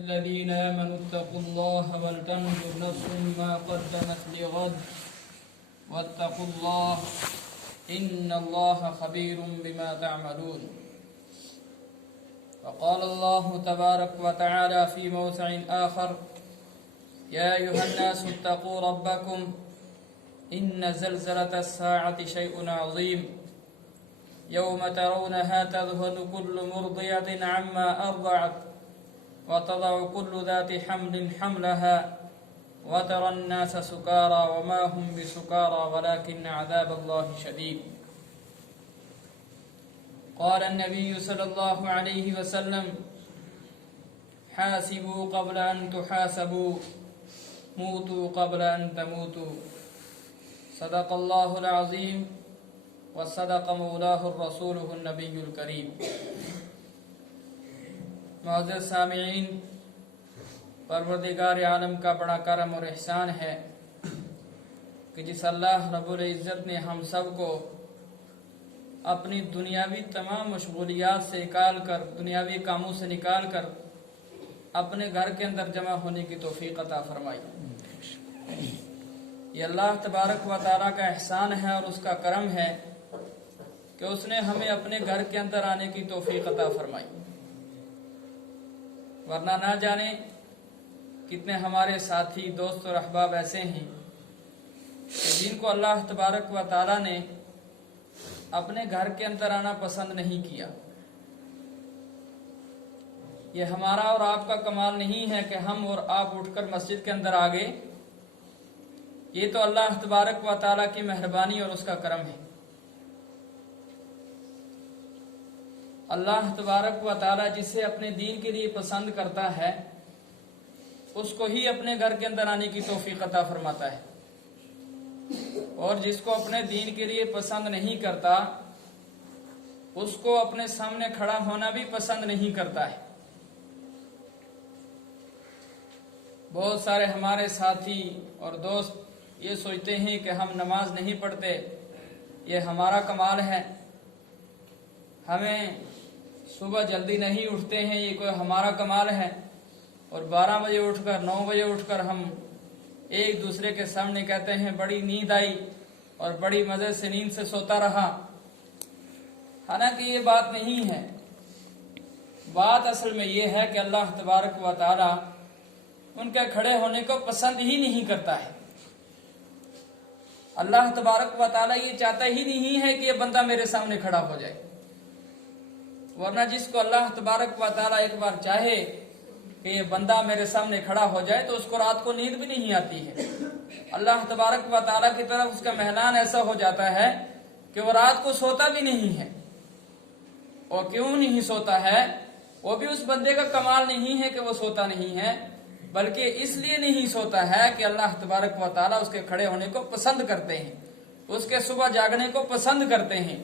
الذين آمنوا اتقوا الله ولتنظر نفس ما قدمت لغد واتقوا الله إن الله خبير بما تعملون. وقال الله تبارك وتعالى في موضع آخر: يا أيها الناس اتقوا ربكم إن زلزلة الساعة شيء عظيم يوم ترونها تذهل كل مرضية عما أرضعت وتضع كل ذات حمل حملها وترى الناس سكارى وما هم بسكارى ولكن عذاب الله شديد. قال النبي صلى الله عليه وسلم: حاسبوا قبل أن تحاسبوا موتوا قبل أن تموتوا. صدق الله العظيم وصدق مولاه الرسول النبی الکریم. معزز سامعین، پروردگار عالم کا بڑا کرم اور احسان ہے کہ جس اللہ رب العزت نے ہم سب کو اپنی دنیاوی تمام مشغولیات سے نکال کر، دنیاوی کاموں سے نکال کر اپنے گھر کے اندر جمع ہونے کی توفیق عطا فرمائی. یہ اللہ تبارک و تعالیٰ کا احسان ہے اور اس کا کرم ہے کہ اس نے ہمیں اپنے گھر کے اندر آنے کی توفیق عطا فرمائی. ورنہ نہ جانے کتنے ہمارے ساتھی، دوست اور احباب ایسے ہیں کہ جن کو اللہ تبارک و تعالیٰ نے اپنے گھر کے اندر آنا پسند نہیں کیا. یہ ہمارا اور آپ کا کمال نہیں ہے کہ ہم اور آپ اٹھ کر مسجد کے اندر آ گئے. یہ تو اللہ تبارک و تعالیٰ کی مہربانی اور اس کا کرم ہے. اللہ تبارک و تعالیٰ جسے اپنے دین کے لیے پسند کرتا ہے اس کو ہی اپنے گھر کے اندر آنے کی توفیق عطا فرماتا ہے، اور جس کو اپنے دین کے لیے پسند نہیں کرتا اس کو اپنے سامنے کھڑا ہونا بھی پسند نہیں کرتا ہے. بہت سارے ہمارے ساتھی اور دوست یہ سوچتے ہیں کہ ہم نماز نہیں پڑھتے، یہ ہمارا کمال ہے. ہمیں صبح جلدی نہیں اٹھتے ہیں، یہ کوئی ہمارا کمال ہے. اور 12 بجے اٹھ کر، 9 بجے اٹھ کر ہم ایک دوسرے کے سامنے کہتے ہیں بڑی نیند آئی اور بڑی مزے سے نیند سے سوتا رہا. حالانکہ یہ بات نہیں ہے. بات اصل میں یہ ہے کہ اللہ تبارک و تعالی ان کے کھڑے ہونے کو پسند ہی نہیں کرتا ہے. اللہ تبارک و تعالی یہ چاہتا ہی نہیں ہے کہ یہ بندہ میرے سامنے کھڑا ہو جائے. ورنہ جس کو اللہ تبارک و تعالی ایک بار چاہے کہ یہ بندہ میرے سامنے کھڑا ہو جائے تو اس کو رات کو نیند بھی نہیں آتی ہے. اللہ تبارک و تعالی کی طرف اس کا میلان ایسا ہو جاتا ہے کہ وہ رات کو سوتا بھی نہیں ہے. اور کیوں نہیں سوتا ہے؟ وہ بھی اس بندے کا کمال نہیں ہے کہ وہ سوتا نہیں ہے، بلکہ اس لیے نہیں سوتا ہے کہ اللہ تبارک و تعالیٰ اس کے کھڑے ہونے کو پسند کرتے ہیں، اس کے صبح جاگنے کو پسند کرتے ہیں،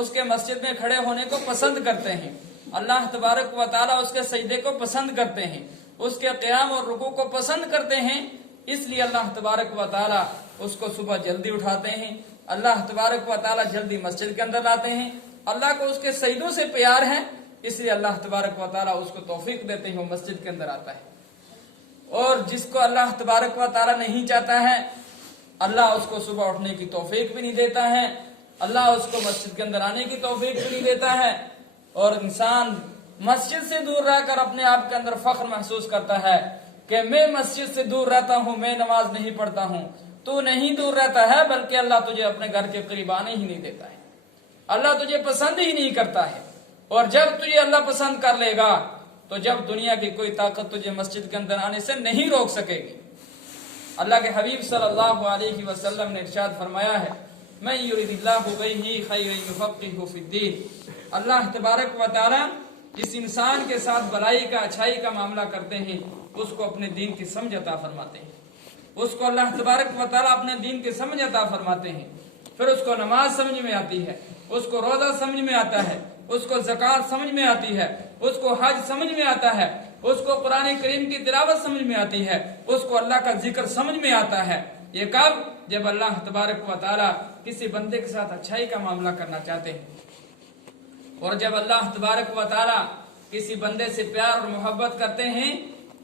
اس کے مسجد میں کھڑے ہونے کو پسند کرتے ہیں. اللہ تبارک و تعالیٰ اس کے سجدے کو پسند کرتے ہیں، اس کے قیام اور رکوع کو پسند کرتے ہیں. اس لیے اللہ تبارک و تعالیٰ اس کو صبح جلدی اٹھاتے ہیں. اللہ تبارک و تعالیٰ جلدی مسجد کے اندر لاتے ہیں. اللہ کو اس کے سجدوں سے پیار ہے، اس لیے اللہ تبارک و تعالیٰ اس کو توفیق دیتے ہیں، وہ مسجد کے اندر آتا ہے. اور جس کو اللہ تبارک و تعالیٰ نہیں چاہتا ہے اللہ اس کو صبح اٹھنے کی توفیق بھی نہیں دیتا ہے، اللہ اس کو مسجد کے اندر آنے کی توفیق بھی نہیں دیتا ہے. اور انسان مسجد سے دور رہ کر اپنے آپ کے اندر فخر محسوس کرتا ہے کہ میں مسجد سے دور رہتا ہوں، میں نماز نہیں پڑھتا ہوں. تو نہیں دور رہتا ہے بلکہ اللہ تجھے اپنے گھر کے قریب آنے ہی نہیں دیتا ہے. اللہ تجھے پسند ہی نہیں کرتا ہے. اور جب تجھے اللہ پسند کر لے گا تو جب دنیا کی کوئی طاقت تجھے مسجد کے اندر آنے سے نہیں روک سکے گی. اللہ کے حبیب صلی اللہ علیہ وسلم نے ارشاد فرمایا ہے: من یرید اللہ بہ خیرا یفقہہ فی الدین. اللہ تبارک و تعالی جس انسان کے ساتھ بلائی کا، اچھائی کا معاملہ کرتے ہیں اس کو اپنے دین کی سمجھ عطا فرماتے ہیں. اس کو اللہ تبارک و تعالی اپنے دین کی سمجھ عطا فرماتے ہیں. پھر اس کو نماز سمجھ میں آتی ہے، اس کو روزہ سمجھ میں آتا ہے، اس کو زکوٰۃ سمجھ میں آتی ہے، اس کو حج سمجھ میں آتا ہے، اس کو قرآن کریم کی تلاوت سمجھ میں آتی ہے، اس کو اللہ کا ذکر سمجھ میں آتا ہے. یہ کب؟ جب اللہ تبارک و تعالی کسی بندے کے ساتھ اچھائی کا معاملہ کرنا چاہتے ہیں. اور جب اللہ تبارک و تعالی کسی بندے سے پیار اور محبت کرتے ہیں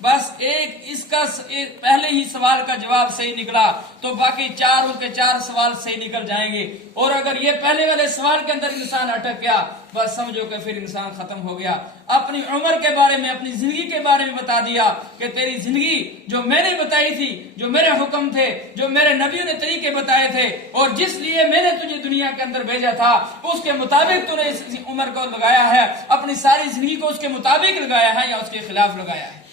بس اس کا پہلے ہی سوال کا جواب صحیح نکلا تو باقی چاروں کے چار سوال صحیح نکل جائیں گے، اور اگر یہ پہلے والے سوال کے اندر انسان اٹک گیا بس سمجھو کہ پھر انسان ختم ہو گیا۔ اپنی عمر کے بارے میں، اپنی زندگی کے بارے میں بتا دیا کہ تیری زندگی جو میں نے بتائی تھی، جو میرے حکم تھے، جو میرے نبیوں نے طریقے بتائے تھے، اور جس لیے میں نے تجھے دنیا کے اندر بھیجا تھا اس کے مطابق تو نے اس عمر کو لگایا ہے، اپنی ساری زندگی کو اس کے مطابق لگایا ہے یا اس کے خلاف لگایا ہے۔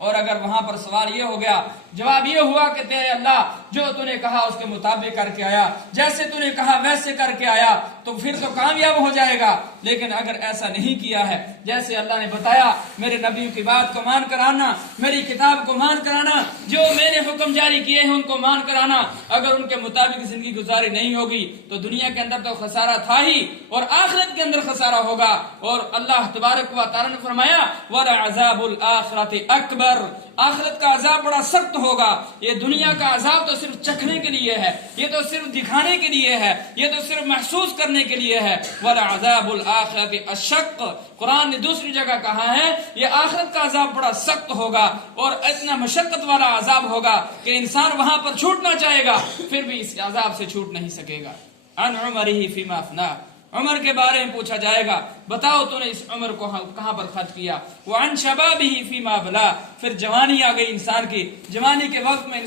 اور اگر وہاں پر سوال یہ ہو گیا، جواب یہ ہوا کہ تیرے اللہ جو تو نے کہا اس کے مطابق کر کے آیا، جیسے تو نے کہا ویسے کر کے آیا، تو پھر تو کامیاب ہو جائے گا۔ لیکن اگر ایسا نہیں کیا ہے، جیسے اللہ نے بتایا میرے نبیوں کی بات کو مان کر آنا، میری کتاب کو مان کر آنا، جو میں نے حکم جاری کیے ہیں ان کو مان کر آنا، اگر ان کے مطابق زندگی گزاری نہیں ہوگی تو دنیا کے اندر تو خسارہ تھا ہی، اور آخرت کے اندر خسارہ ہوگا۔ اور اللہ تبارک و تعالی نے فرمایا وَلَعَذَابُ الْآخِرَةِ أَكْبَرُ، آخرت کا عذاب بڑا سخت ہوگا۔ یہ دنیا کا عذاب تو صرف چکھنے کے لیے ہے، یہ تو صرف دکھانے کے لیے ہے، یہ تو صرف محسوس کرنے کے لیے ہے۔ وَلَعَذَابُ الْآخِرَةِ أَشَقُّ، قرآن نے دوسری جگہ کہا ہے یہ آخرت کا عذاب بڑا سخت ہوگا اور اتنا مشقت والا عذاب ہوگا کہ انسان وہاں پر چھوٹنا چاہے گا پھر بھی اس عذاب سے چھوٹ نہیں سکے گا۔ عن عمرہ فیما افنا، عمر کے بارے میں پوچھا جائے گا، بتاؤ تو نے اس عمر کو کہاں پر خرچ کیا۔ وعن شبابہ فیما بلا، پھر جوانی آ گئی انسان کی، جوانی کے وقت میں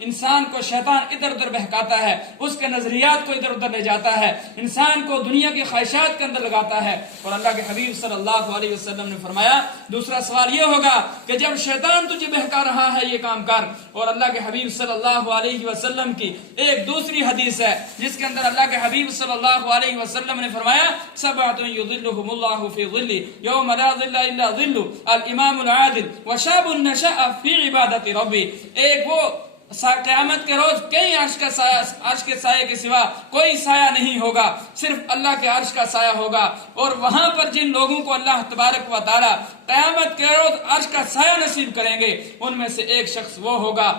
انسان کو شیطان ادھر ادھر بہکاتا ہے، اس کے نظریات کو ادھر ادھر لے جاتا ہے، انسان کو دنیا کی خواہشات کے اندر لگاتا ہے۔ اور اللہ کے حبیب صلی اللہ علیہ وسلم نے فرمایا دوسرا سوال یہ ہوگا کہ جب شیطان تجھے بہکا رہا ہے یہ کام کر۔ اور اللہ کے حبیب صلی اللہ علیہ وسلم کی ایک دوسری حدیث ہے جس کے اندر اللہ کے حبیب صلی اللہ علیہ وسلم نے فرمایا سبعۃ یظلهم اللہ فی ظلہ یوم لا ظل الا ظلہ، الامام العادل وشاب نشأ فی عبادت ربہ۔ ایک وہ قیامت کے روز کئی عرش کے سائے کے سوا کوئی سایہ نہیں ہوگا، صرف اللہ کے عرش کا سایہ ہوگا۔ اور وہاں پر جن لوگوں کو اللہ تبارک و تعالی قیامت کے روز عرش کا سایہ نصیب کریں گے ان میں سے ایک شخص وہ ہوگا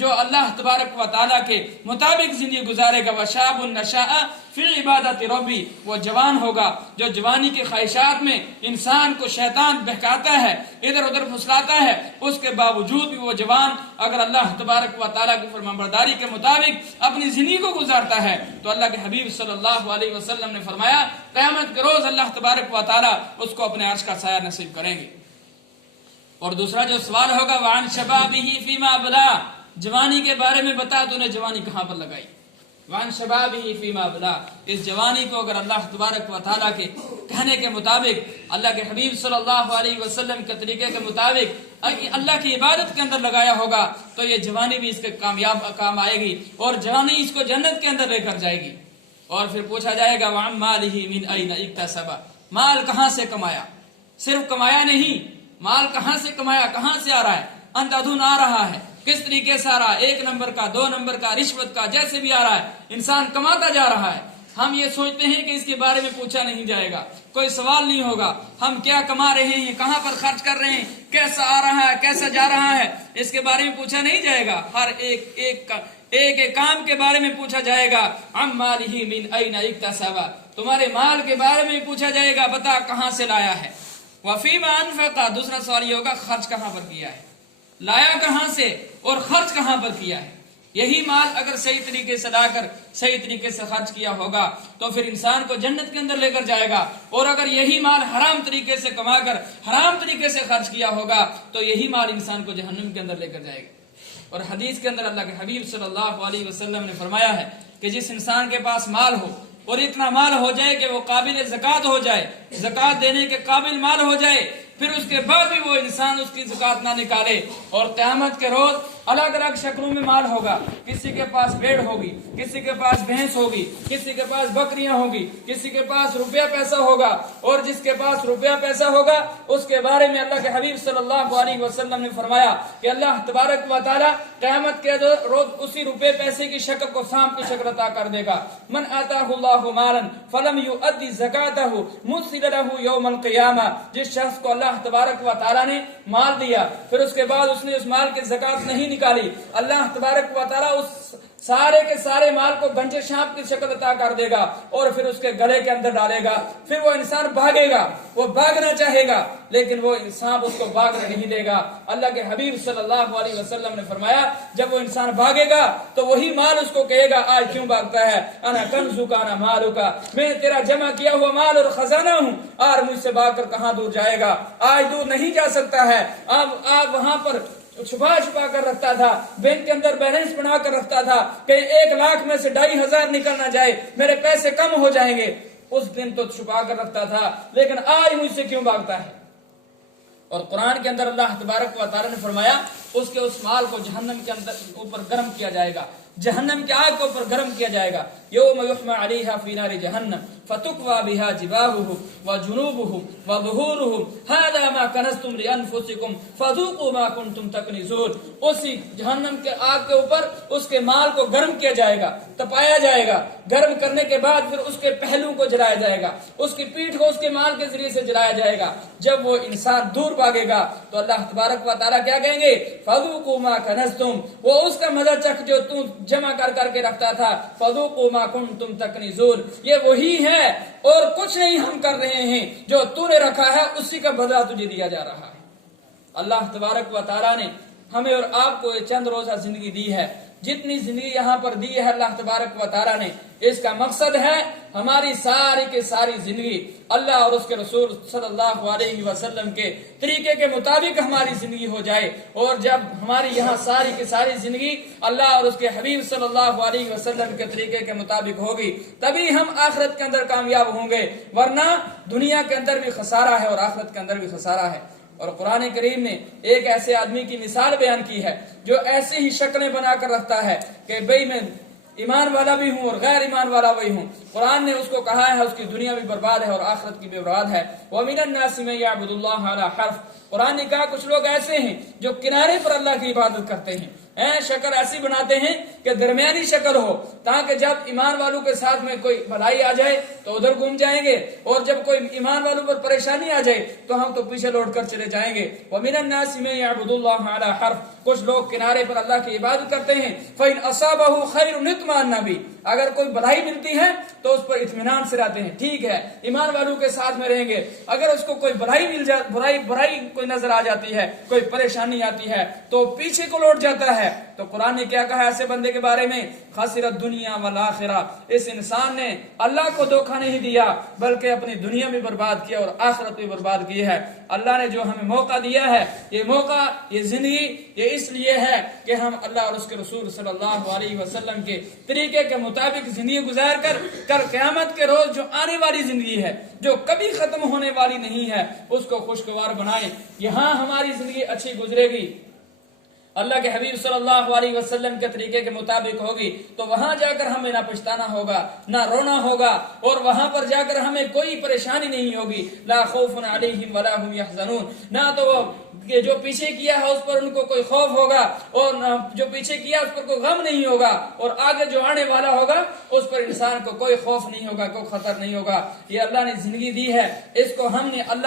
جو اللہ تبارک و تعالیٰ کے مطابق زندگی گزارے گا۔ وشاب النشاء فی عبادت ربی، وہ جوان ہوگا جو جوانی کے خواہشات میں انسان کو شیطان بہکاتا ہے، ادھر ادھر پھسلاتا ہے، اس کے باوجود بھی وہ جوان اگر اللہ تبارک و تعالیٰ کی فرمانبرداری کے مطابق اپنی زندگی کو گزارتا ہے تو اللہ کے حبیب صلی اللہ علیہ وسلم نے فرمایا قیامت کے روز اللہ تبارک و تعالیٰ اس کو اپنے عرش کا سایہ نصیب کریں گے۔ اور دوسرا جو سوال ہوگا وعن شبابہ فیما بلا، جوانی کے بارے میں بتا تو نے جوانی کہاں پر لگائی۔ وعن شبابہ فیما بلا، اس جوانی کو اگر اللہ تبارک و تعالیٰ کے کہنے کے مطابق، اللہ کے حبیب صلی اللہ علیہ وسلم کے طریقے کے مطابق اللہ کی عبادت کے اندر لگایا ہوگا تو یہ جوانی بھی اس کے کام آئے گی اور جوانی اس کو جنت کے اندر لے کر جائے گی۔ اور پھر پوچھا جائے گا وعن مالہ من این اکتسب، مال کہاں سے کمایا؟ صرف کمایا نہیں، مال کہاں سے کمایا، کہاں سے آ رہا ہے، اندھادھند آ رہا ہے، کس طریقے سے آ رہا ہے، ایک نمبر کا، دو نمبر کا، رشوت کا، جیسے بھی آ رہا ہے انسان کماتا جا رہا ہے۔ ہم یہ سوچتے ہیں کہ اس کے بارے میں پوچھا نہیں جائے گا، کوئی سوال نہیں ہوگا، ہم کیا کما رہے ہیں، کہاں پر خرچ کر رہے ہیں، کیسا آ رہا ہے، کیسا جا رہا ہے، اس کے بارے میں پوچھا نہیں جائے گا۔ ہر ایک کام کے بارے میں پوچھا جائے گا عن مالہ من این اکتسب، تمہارے مال کے بارے میں پوچھا جائے گا بتا کہاں سے لایا ہے۔ وفیما انفق، دوسرا سوال یہ ہوگا خرچ کہاں پر کیا ہے، لایا کہاں سے اور خرچ کہاں پر کیا ہے۔ یہی مال اگر صحیح طریقے سے لا کر صحیح طریقے سے خرچ کیا ہوگا تو پھر انسان کو جنت کے اندر لے کر جائے گا، اور اگر یہی مال حرام طریقے سے کما کر حرام طریقے سے خرچ کیا ہوگا تو یہی مال انسان کو جہنم کے اندر لے کر جائے گا۔ اور حدیث کے اندر اللہ کے حبیب صلی اللہ علیہ وسلم نے فرمایا ہے کہ جس انسان کے پاس مال ہو اور اتنا مال ہو جائے کہ وہ قابل زکوٰۃ ہو جائے، زکوٰۃ دینے کے قابل مال ہو جائے، پھر اس کے بعد بھی وہ انسان اس کی زکوٰۃ نہ نکالے، اور قیامت کے روز الگ الگ شکلوں میں مال ہوگا، کسی کے پاس بھیڑ ہوگی، کسی کے پاس بھینس ہوگی، کسی کے پاس بکریاں ہوگی، کسی کے پاس روپیہ پیسہ ہوگا، اور جس کے پاس روپیہ پیسہ ہوگا اس کے بارے میں اللہ کے حبیب صلی اللہ علیہ وسلم نے فرمایا کہ اللہ تبارک و تعالی قیامت کے روز اسی روپے پیسے کی شکل کو سانپ کی شکل عطا کر دے گا۔ من آتاہ اللہ مالا فلم یؤدی زکاتہ مثل لہ یوم القیامہ، جس شخص کو اللہ تبارک و تعالی نے مال دیا پھر اس کے بعد اس نے اس مال کی زکات نہیں نکالی، اللہ تبارک و تعالی سارے کے سارے مال کو گنجے سانپ کی شکل عطا کر دے گا اور پھر اس کے گلے کے اندر ڈالے گا. پھر وہ انسان بھاگے گا, وہ بھاگنا چاہے گا لیکن وہ سانپ اس کو بھاگنے نہیں دے گا. اللہ کے حبیب صلی اللہ علیہ وسلم نے فرمایا جب وہ انسان بھاگے گا تو وہی مال اس کو کہے گا آج کیوں بھاگتا ہے, انا کنزک انا مالک, میں تیرا جمع کیا ہوا مال اور خزانہ ہوں, اور مجھ سے بھاگ کر کہاں دور جائے گا, آج دور نہیں جا سکتا ہے. آپ وہاں پر چھپا کر رکھتا تھا, بینک کے اندر بیلنس بنا کر رکھتا تھا کہ 1 لاکھ میں سے 2500 نکل نہ جائے, میرے پیسے کم ہو جائیں گے. اس دن تو چھپا کر رکھتا تھا, لیکن آج مجھ سے کیوں بھاگتا ہے. اور قرآن کے اندر اللہ تبارک و تعالی نے فرمایا اس مال کو جہنم کے اندر اوپر گرم کیا جائے گا, جہنم کی آگ کے اوپر گرم کیا جائے گا. یوم یحمى علیہا فی نار جہنم فتکوی بہا جباہہم وجنوبہم وظہورہم ھذا ما کنزتم لانفسکم فذوقوا ما کنتم تکنزون. اسی جہنم کے آگ کے اوپر اس کے مال کو گرم کیا جائے گا, تپایا جائے گا. گرم کرنے کے بعد پھر اس کے پہلو کو جلایا جائے گا, اس کی پیٹھ کو اس کے مال کے ذریعے سے جلایا جائے گا. جب وہ انسان دور بھاگے گا تو اللہ تبارک و تعالیٰ کیا کہیں گے, فذوقوا ما کنزتم, وہ اس کا مزہ چکھ جو تم جمع کر کے رکھتا تھا. فذوقوا ما کنتم تکنزون, یہ وہی ہے اور کچھ نہیں ہم کر رہے ہیں, جو تو نے رکھا ہے اسی کا بدلہ تجھے دیا جا رہا ہے. اللہ تبارک و تعالیٰ نے ہمیں اور آپ کو یہ چند روزہ زندگی دی ہے. جتنی زندگی یہاں پر دی ہے اللہ تبارک و تعالیٰ نے, اس کا مقصد ہے ہماری ساری کی ساری زندگی اللہ اور اس کے رسول صلی اللہ علیہ وسلم کے طریقے کے مطابق ہماری زندگی ہو جائے. اور جب ہماری یہاں ساری کی ساری زندگی اللہ اور اس کے حبیب صلی اللہ علیہ وسلم کے طریقے کے مطابق ہوگی, تبھی ہم آخرت کے اندر کامیاب ہوں گے, ورنہ دنیا کے اندر بھی خسارہ ہے اور آخرت کے اندر بھی خسارہ ہے. اور قرآن کریم نے ایک ایسے آدمی کی مثال بیان کی ہے جو ایسی ہی شکلیں بنا کر رکھتا ہے کہ بھئی میں ایمان والا بھی ہوں اور غیر ایمان والا بھی ہوں. قرآن نے اس کو کہا ہے اس کی دنیا بھی برباد ہے اور آخرت کی بھی برباد ہے. وَمِنَ النَّاسِ مَن يَعْبُدُ اللَّهَ عَلَى حَرْفٍ, قرآن نے کہا کچھ لوگ ایسے ہیں جو کنارے پر اللہ کی عبادت کرتے ہیں, شکل ایسی بناتے ہیں کہ درمیانی شکل ہو, تاکہ جب ایمان والوں کے ساتھ میں کوئی بھلائی آ جائے تو ادھر گھوم جائیں گے, اور جب کوئی ایمان والوں پر پریشانی آ جائے تو ہم تو پیچھے لوٹ کر چلے جائیں گے. وَمِنَ النَّاسِ مَن يَعْبُدُ اللَّهَ عَلَى حَرْفٍ, کچھ لوگ کنارے پر اللہ کی عبادت کرتے ہیں. فَإِنْ أَصَابَهُ خَيْرٌ اطْمَأَنَّ بِهِ, اگر کوئی بھلائی ملتی ہے تو اس پر اطمینان سے رہتے ہیں, ٹھیک ہے ایمان والوں کے ساتھ میں رہیں گے. اگر اس کو کوئی بھلائی مل جائے, برائی کوئی نظر آ جاتی ہے, کوئی پریشانی آتی ہے تو پیچھے کو لوٹ جاتا ہے. تو قرآن نے کیا کہا ایسے بندے کے بارے میں, خسرت دنیا والآخرہ, اس انسان نے اللہ کو دھوکہ نہیں دیا بلکہ اپنی دنیا بھی برباد کیا اور آخرت بھی برباد کی ہے. اللہ نے جو ہمیں موقع دیا ہے, یہ موقع, یہ زندگی, یہ اس لیے ہے کہ ہم اللہ اور اس کے رسول صلی اللہ علیہ وسلم کے طریقے کے مطابق زندگی گزار کر قیامت کے روز جو آنے والی زندگی ہے, جو کبھی ختم ہونے والی نہیں ہے, اس کو خوشگوار بنائیں. یہاں ہماری زندگی اچھی گزرے گی, اللہ کے حبیب صلی اللہ علیہ وسلم کے طریقے کے مطابق ہوگی, تو وہاں جا کر ہمیں نہ پچھتانا ہوگا, نہ رونا ہوگا, اور وہاں پر جا کر ہمیں کوئی پریشانی نہیں ہوگی. لا خوف علیہم ولا هم يحزنون, نہ تو وہ جو پیچھے کیا ہے اس پر ان کو کوئی خوف ہوگا, اور جو پیچھے کیا اس پر کوئی غم نہیں ہوگا, اور آگے جو آنے والا ہوگا اس پر انسان کو کوئی خوف نہیں ہوگا, کوئی خطر نہیں ہوگا. یہ اللہ نے زندگی دی ہے, اس کو ہم نے اللہ